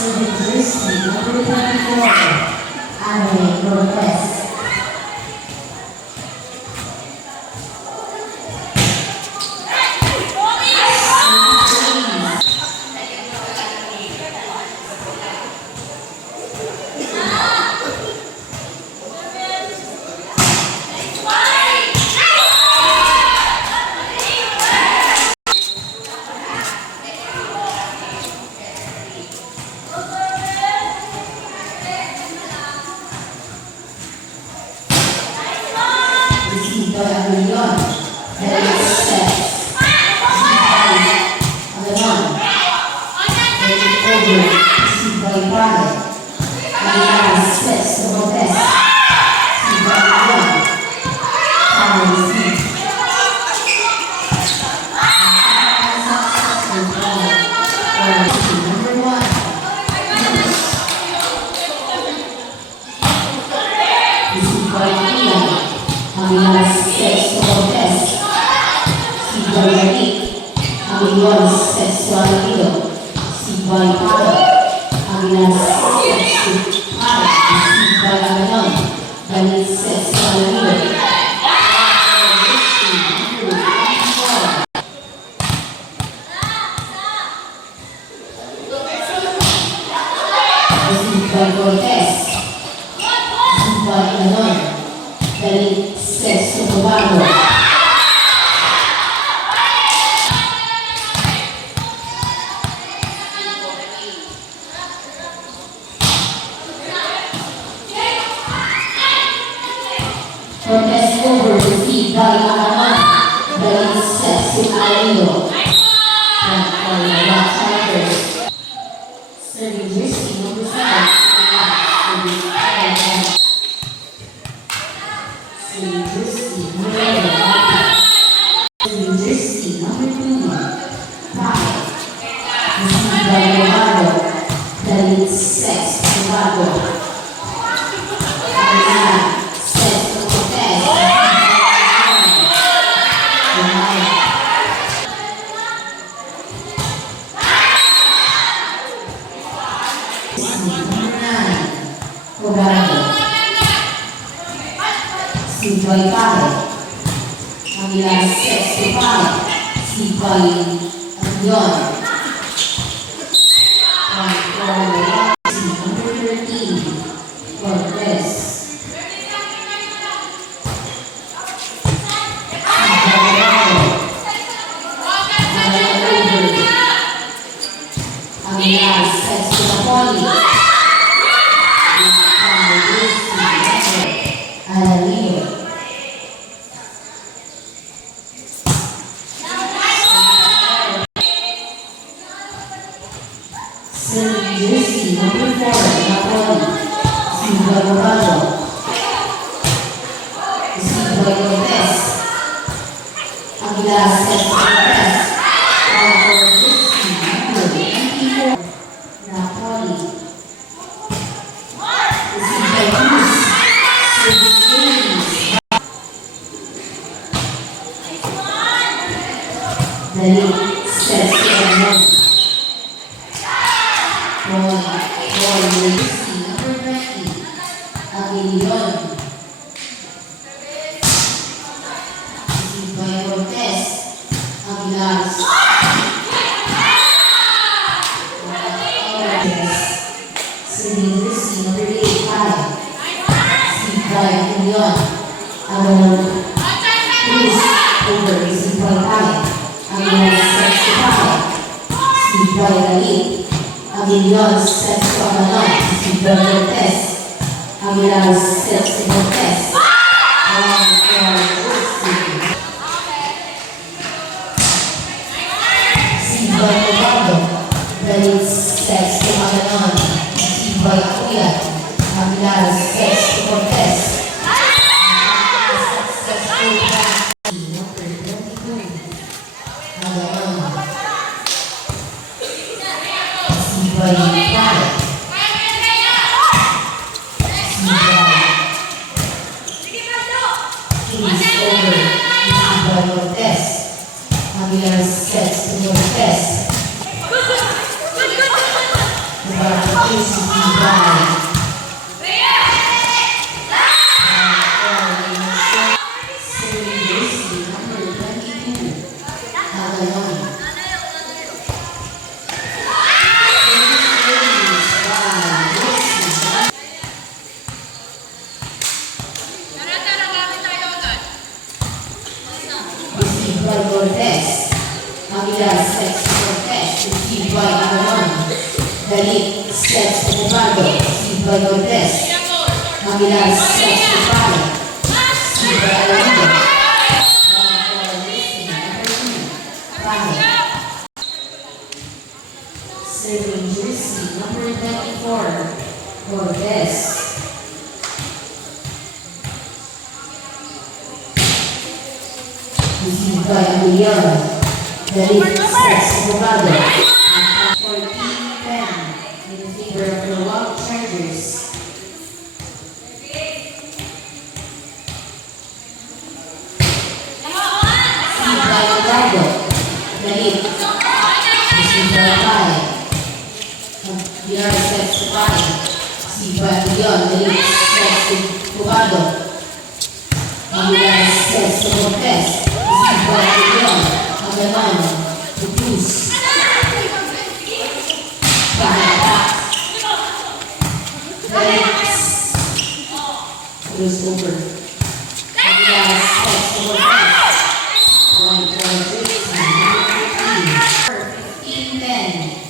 Serving jersey number 24, Ade Cortez. Cortez over received by Araman. Very set to Alino. And for the Black Tigers. Serving jersey number 7. Serving jersey number 11. Serving jersey number 2. 5. Received by Navarro. Very set to Navarro. Si Boy Pare, Camila Sexy Pare, si Boy Avion, si number 13, Cortez, si Boy Camila Sexy Napoli, jersey number 4, Napoli, Silva Morado, Silva Cortez, Aguilar Sexy Cortez, jersey number 24, Napoli, Silva Cruz, Dali Sexy Cortez. Jersey number 20, Aguilion, received by Cortez, Aguilar, serving jersey number 85, received by Aguilion, Cruz over, received by Pai, Aguilar 65, received by Dalit. Aguilar sets to Amanon, si Cortez. Aguilar sets to Cortez. Si Cortez. Dalit sets to Amanon, si Aguilar. Aguilar sets to Cortez. Aguilar sets to Cortez. Cortez. Aguilar sets to Cortez. Received by Aganon. Galit sets to Cobardo. Received by Cortez. Aguilar sets to Pare. Received by Alonso. Serving jersey number 24. Cortez. Received by Aguilar. Galit sets to Cobardo. 14-10 in favor of the Wild Chargers. Received by Cobardo. Galit. Received by Pare. Aguilar sets to Pare. Received by Aguilar. Galit sets to Cobardo. Aguilar sets to Cortez. Received by Aguilar. Aganon. To Cruz. Cruz over. Aguilar sets to Cortez. Point for Jersey number 15-10.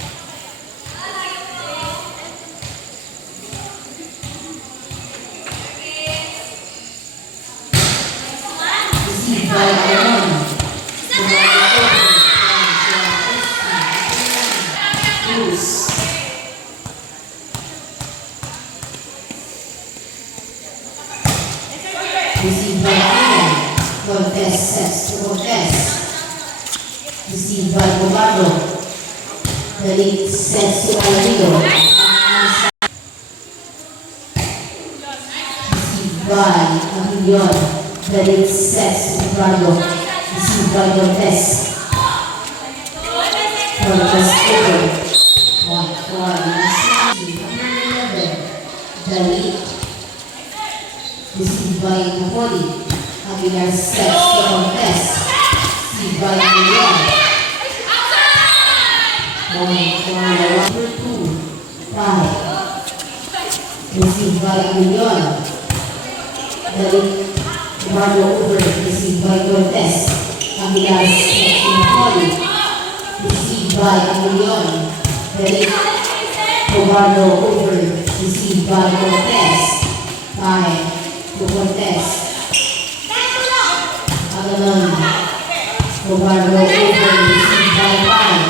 Received by Aganon. Cruz. Received by Aganon. Cortez sets to Cortez. Received by Cobardo. Galit sets to Alarido. Received by Aguilar. Galit sets to Cobardo. Received by Cortez. Cortez over. Point for number 11. Galit. Received by Napoli. Aguilar sets to Cortez. Received by Aguilar. Point for number 2. 5. Received by Aguilar. Galit. Cobardo over. Received by Cortez. Aguilar sets to Napoli. Received by Aguilar. Galit. Cobardo over. Received by Cortez. 5 to Cortez. Aganon. Cobardo over. Received by Pare.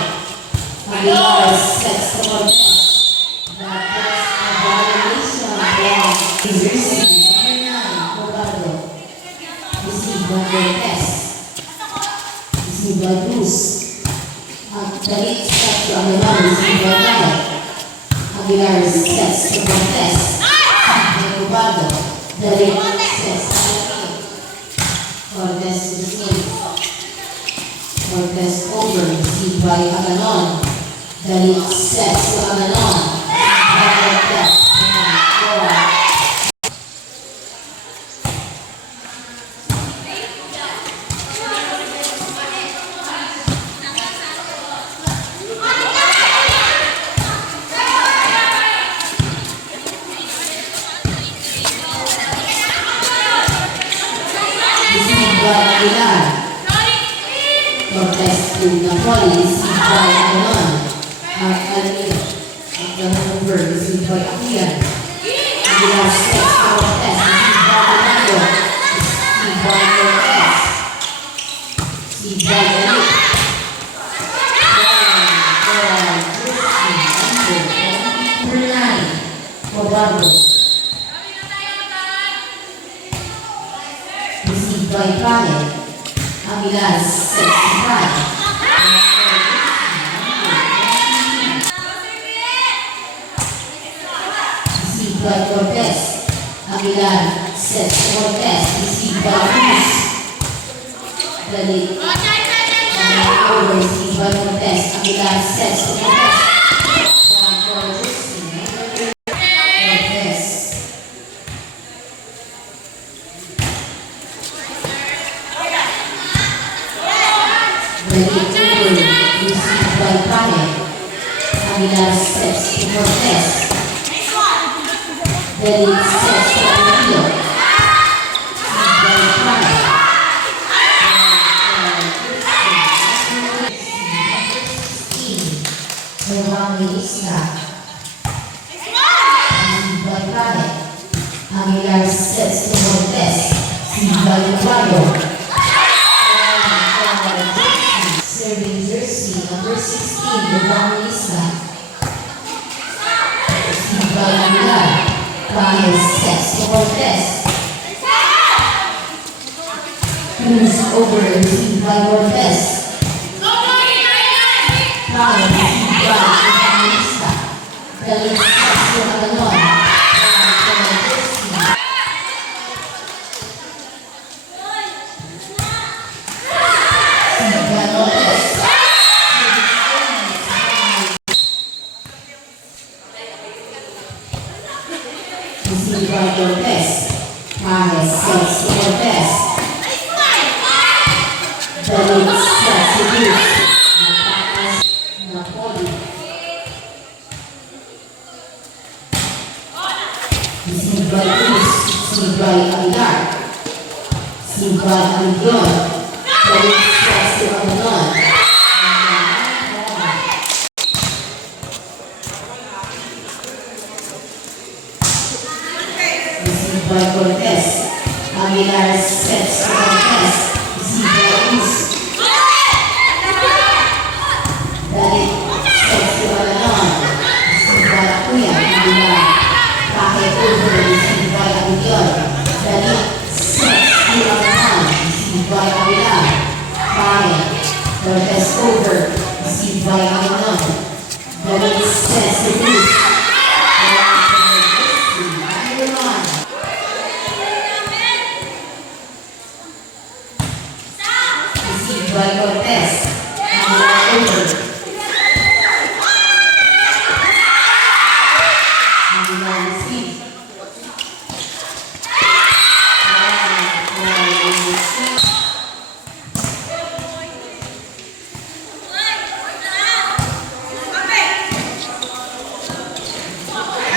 Aguilar sets to Cortez. That was a violation of Jersey number 9. Cobardo. Received by Cortez. Received by Cruz. Galit sets to Aganon. Received by Pare. Aguilar sets to Cortez. Received by Cobardo. Galit sets to Alarido. Cortez received. Cortez over. Received by Aganon. Galit sets to Aganon. Cortez. 4. Aguilar. Cortez to Napoli. Received by Aganon. Alarido. Aganon over. Received by Aguilar. Aguilar sets to Cortez. Received by Cobardo. Received by Cortez. Received by Galit. Number 9. Cobardo. Received by Pare. Aguilar sets to Pare. Received by Cortez. Aguilar sets to Cortez. Received by Cruz. Galit. Over. Received by Cortez. Aguilar sets to Cortez. Point for Jersey number sets to Cortez. Dalit sets to Aguilio. Evangelista. By Planet. Aguilar sets to Cortez. By Caballo. Serving jersey number 16, Evangelista. By Aguilar. Baez sets to Cortez. Cruz over received by Cortez. Baez received by Evangelista. Dalit sets to Aganon. Received by Cortez. Baez sets to Cortez. Dalit sets to Cruz. Napoli. Received by Cruz. Received by Aguilar. Received by Aguilar. Dalit sets to Aganon. Received by Cortez. Aguilar sets to Cortez. Received by Cruz. Dalit sets to Aganon. Received by Acuya. Aguilar. Baez over. Received by Aguilar. Dalit sets to Aganon. Received by Aguilar. Baez. Cortez over. Received by Aganon. Dalit sets to Cruz. Received by Cortez. Aguilar over. Aguilar received.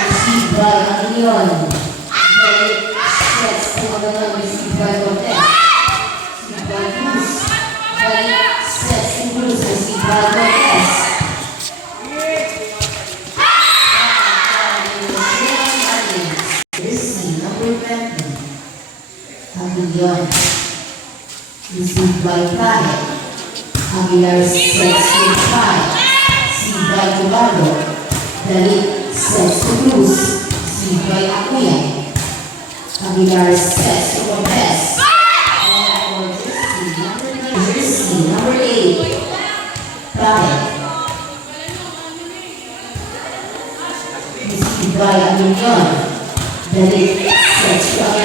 Received by Aguilar. Dalit sets to Aganon. Received by Cortez. Received by Cruz. Dalit sets to Cruz. Received by Cortez. Jersey number 20. Aguilar. Received by Planet. Aguilar sets to 5. Received by Caballo. Dalit sets to Cruz. Received by Acuya. Aguilar sets to Cortez. Jersey number 8. Planet. Received by Aguilar. Dalit sets to Aganon.